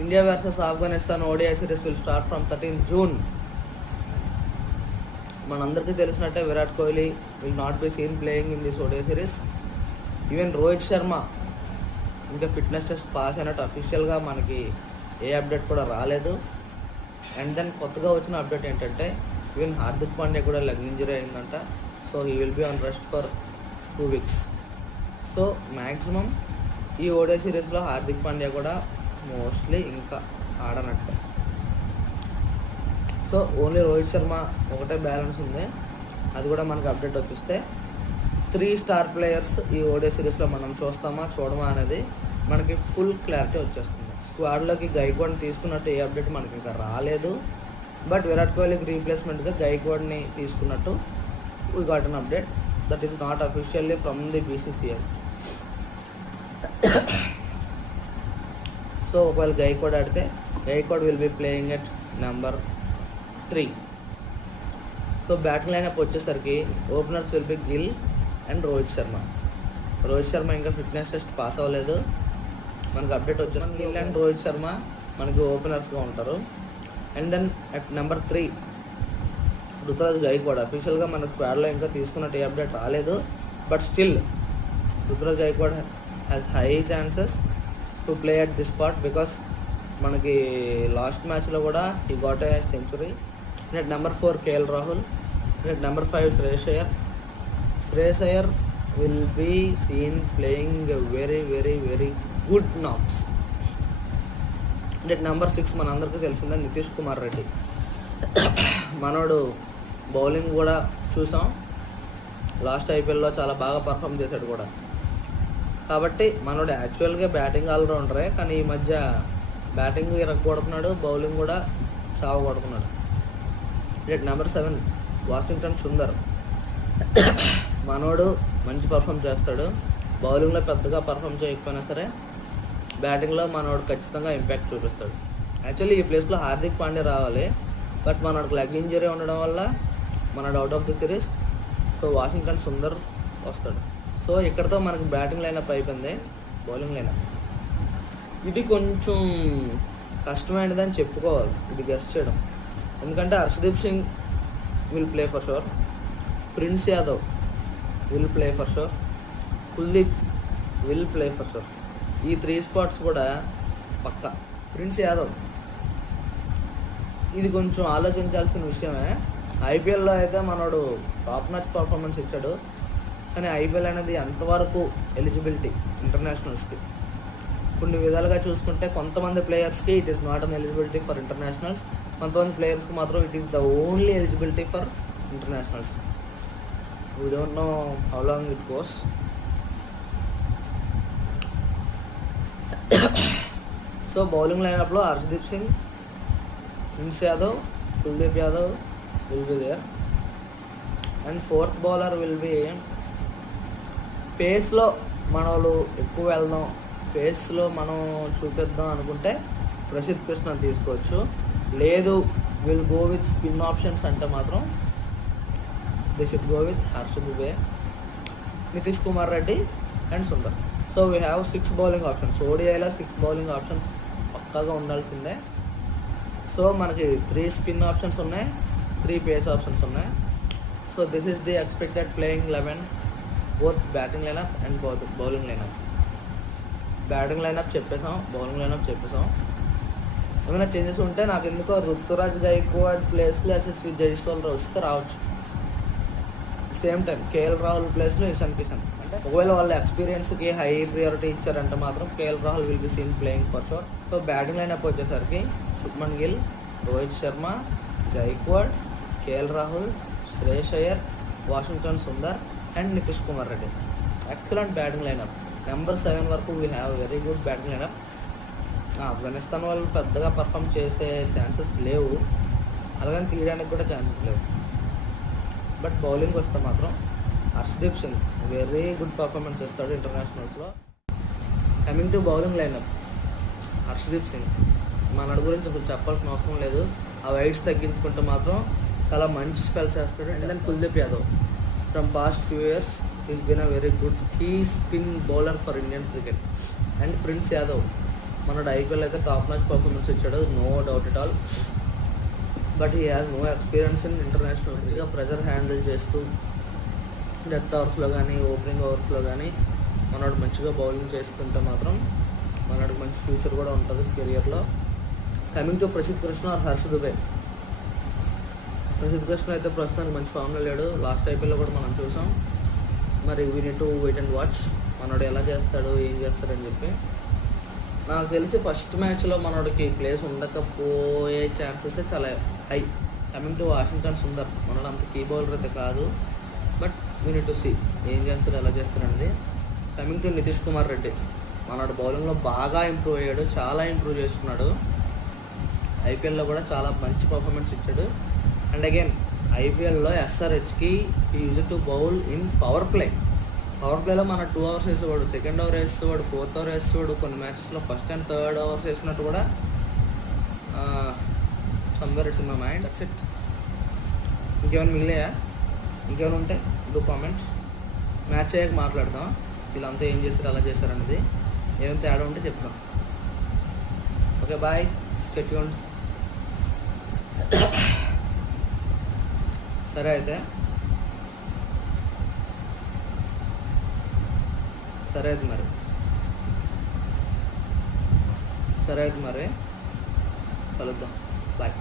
India versus Afghanistan ODI series will start from 13th June. మనందరికీ తెలిసినట్టే Virat Kohli will not be seen playing in this ODI series. Even Rohit Sharma ఇంకా fitness test pass అయినట్టు అఫీషియల్గా మనకి ఏ update కూడా రాలేదు. అండ్ దెన్ కొత్తగా వచ్చిన అప్డేట్ ఏంటంటే ఈవెన్ హార్దిక్ పాండ్యా కూడా లెగ్ ఇంజరీ అయిందంట. So he will be on rest for 2 weeks. So maximum ఈ ఓడిఐ సిరీస్లో హార్దిక్ పాండ్యా కూడా మోస్ట్లీ ఇంకా ఆడనట్టే. సో ఓన్లీ రోహిత్ శర్మ ఒకటే బ్యాలెన్స్ ఉంది. అది కూడా మనకు అప్డేట్ వచ్చిస్తే 3 స్టార్ ప్లేయర్స్ ఈ ఓడిఐ సిరీస్లో మనం చూస్తామా చూడమా అనేది మనకి ఫుల్ క్లారిటీ వచ్చేస్తుంది. స్క్వాడ్లోకి గైక్వాడ్ని తీసుకున్నట్టు ఏ అప్డేట్ మనకి ఇంకా రాలేదు. బట్ విరాట్ కోహ్లీకి రీప్లేస్మెంట్గా గైక్వాడ్ని తీసుకున్నట్టు we got an update that is not officially from the BCCI. So ఒకవేళ గైక్వాడ్ ఆడితే Gaikwad will be playing at number 3. So batting lineup వచ్చేసరికి openers will be Gill and Rohit Sharma. Rohit Sharma ఇంకా ఫిట్నెస్ టెస్ట్ పాస్ అవ్వలేదు. మనకు అప్డేట్ వచ్చేసి గిల్ అండ్ రోహిత్ శర్మ మనకి ఓపెనర్స్గా ఉంటారు. And then at number 3 Ruturaj Gaikwad. అఫీషియల్గా మన స్క్వాడ్లో ఇంకా తీసుకున్నట్టు ఏ అప్డేట్ రాలేదు. But still Ruturaj Gaikwad has high chances to play at this spot because మనకి లాస్ట్ మ్యాచ్లో కూడా he got a century. At number 4 KL Rahul. At number 5 Shreyas Iyer. Shreyas Iyer will be seen playing very very very good knocks. At number 6 మనందరికీ తెలిసిందే నితీష్ కుమార్ రెడ్డి. మనోడు bowling కూడా చూసాం. Last IPLలో చాలా బాగా పర్ఫామ్ చేశాడు కూడా. కాబట్టి మనోడు యాక్చువల్గా బ్యాటింగ్ ఆల్రౌండరే, కానీ ఈ మధ్య బ్యాటింగ్ ఇరగొడుతున్నాడు, బౌలింగ్ కూడా చావగొడుతున్నాడు. At number 7 Washington Sundar. మనోడు మంచి పర్ఫామ్ చేస్తాడు. బౌలింగ్లో పెద్దగా పర్ఫామ్ చేయకపోయినా సరే బ్యాటింగ్లో మనోడు ఖచ్చితంగా ఇంపాక్ట్ చూపిస్తాడు. యాక్చువల్లీ ఈ ప్లేస్లో హార్దిక్ పాండ్యా రావాలి. బట్ మనోడికి లెగ్ ఇంజరీ ఉండడం వల్ల మనోడు out of the series. So Washington Sundar వస్తాడు. సో ఇక్కడతో మనకు బ్యాటింగ్ లైనప్ అయిపోయింది. బౌలింగ్ లైనప్ ఇది కొంచెం కష్టమైనదని చెప్పుకోవాలి ఇది గెస్ట్ చేయడం. ఎందుకంటే Harshdeep Singh will play for sure, prince Yadav will play for sure, Kuldeep will play for sure. ఈ 3 స్పాట్స్ కూడా పక్కా. ప్రిన్స్ యాదవ్ ఇది కొంచెం ఆలోచించాల్సిన విషయమే. IPLలో అయితే మనోడు టాప్ మ్యాచ్ పర్ఫార్మెన్స్ ఇచ్చాడు, కానీ IPL అనేది ఎంతవరకు ఎలిజిబిలిటీ ఇంటర్నేషనల్స్కి కొన్ని విధాలుగా చూసుకుంటే కొంతమంది ప్లేయర్స్కి it is not an eligibility for internationals, కొంతమంది ప్లేయర్స్కి మాత్రం it is the only eligibility for internationals. We don't know how long it goes. So bowling లైనప్లో Arshdeep Singh, Prince Yadav, Kuldeep Yadav will be there. And 4th bowler will be పేస్లో మన వాళ్ళు ఎక్కువ వెళ్దాం, పేస్లో మనం చూపిద్దాం అనుకుంటే ప్రసిద్ధ్ కృష్ణ తీసుకోవచ్చు. లేదు will go with spin options అంటే మాత్రం they should go with Harsh Dube, Nitish Kumar Reddy and Sundar. So we have 6 bowling options. ODIలో 6 బౌలింగ్ ఆప్షన్స్ పక్కాగా ఉండాల్సిందే. సో మనకి 3 స్పిన్ ఆప్షన్స్ ఉన్నాయి, 3 పేస్ ఆప్షన్స్ ఉన్నాయి. So this is the expected playing 11 both batting lineup and bowling lineup. Batting lineup చెప్పేసాం, bowling lineup చెప్పేసాం. ఏమైనా changes ఉంటే నాకు ఎందుకో రుతురాజ్ గైక్వాడ్ ప్లేస్లో SSV జైస్వాల్ వస్తే రావచ్చు. సేమ్ టైం KL రాహుల్ ప్లేస్లో ఇషాన్ కిషన్. అంటే ఒకవేళ వాళ్ళ ఎక్స్పీరియన్స్కి హై ప్రియారిటీ ఇచ్చారంటే మాత్రం KL Rahul will be seen playing for sure. So batting lineup వచ్చేసరికి Shubman Gill, Rohit Sharma, Gaikwad, KL Rahul, Shreyas Iyer, Washington Sundar and Nitish Kumar Reddy. Excellent batting lineup. Number 7 వరకు we have very good batting lineup. Afghanistan వాళ్ళు పెద్దగా పర్ఫామ్ చేసే ఛాన్సెస్ లేవు, అలాగని తీయడానికి కూడా ఛాన్సెస్ లేవు. బట్ బౌలింగ్ వస్తే మాత్రం Arshdeep Singh very good performance ఇస్తాడు ఇంటర్నేషనల్స్లో. Coming to bowling lineup, Arshdeep Singh మనడి గురించి అసలు చెప్పాల్సిన అవసరం లేదు. ఆ వైట్స్ తగ్గించుకుంటే మాత్రం చాలా మంచి స్పెల్స్ చేస్తాడు. And then Kuldeep Yadav from past few years he's been a very good key spin bowler for Indian cricket. And Prince Yadav మనోడు ఐపీఎల్ అయితే టాప్ మ్యాచ్ పర్ఫార్మెన్స్ ఇచ్చాడు, no doubt at all. But he has no experience in international. మంచిగా pressure handle చేస్తూ death ఓవర్స్లో కానీ opening ఓవర్స్లో కానీ మనోడు మంచిగా బౌలింగ్ చేస్తుంటే మాత్రం మనోడికి మంచి ఫ్యూచర్ కూడా ఉంటుంది కెరియర్లో. Coming to Prasidh Krishna or Harsha Dubey. Prasidh Krishna అయితే ప్రస్తుతానికి మంచి ఫామ్లో లేడు, లాస్ట్ ఐపీఎల్లో కూడా మనం చూసాం. మరి we need to wait and watch మనోడు ఎలా చేస్తాడు ఏం చేస్తాడని చెప్పి. నాకు తెలిసి ఫస్ట్ మ్యాచ్లో మనోడికి ప్లేస్ ఉండకపోయే ఛాన్సెస్ చాలా high. Coming to Washington Sundar, మనోడు అంత కీ బౌలర్ అయితే కాదు, but we need to see ఏం చేస్తాడు ఎలా చేస్తాడు అనేది. కమింగ్ టు నితీష్ కుమార్ రెడ్డి, మనోడు బౌలింగ్లో బాగా ఇంప్రూవ్ అయ్యాడు, చాలా ఇంప్రూవ్ చేసుకున్నాడు. ఐపీఎల్లో కూడా చాలా మంచి పర్ఫార్మెన్స్ ఇచ్చాడు. అండ్ అగైన్ ఐపీఎల్లో ఎస్ఆర్హెచ్కి యూజ్ టు బౌల్ ఇన్ పవర్ ప్లేలో మన 2 అవర్స్ వేసేవాడు, సెకండ్ ఓవర్ వేసేవాడు, ఫోర్త్ ఓవర్ వేసేవాడు, కొన్ని మ్యాచెస్లో ఫస్ట్ అండ్ థర్డ్ అవర్స్ వేసినట్టు కూడా somewhere it's in my mind. That's it. ఇంకేమైనా మిగిలాయా? ఇంకేమైనా ఉంటే డూ కామెంట్స్. మ్యాచ్ అయ్యాక మాట్లాడదాం వీళ్ళంతా ఏం చేశారు అలా చేశారు అనేది, ఏమైనా తేడా ఉంటే చెప్తాం. Okay bye, stay tuned. సరే అయితే మరి కలుద్దాం. బాయ్.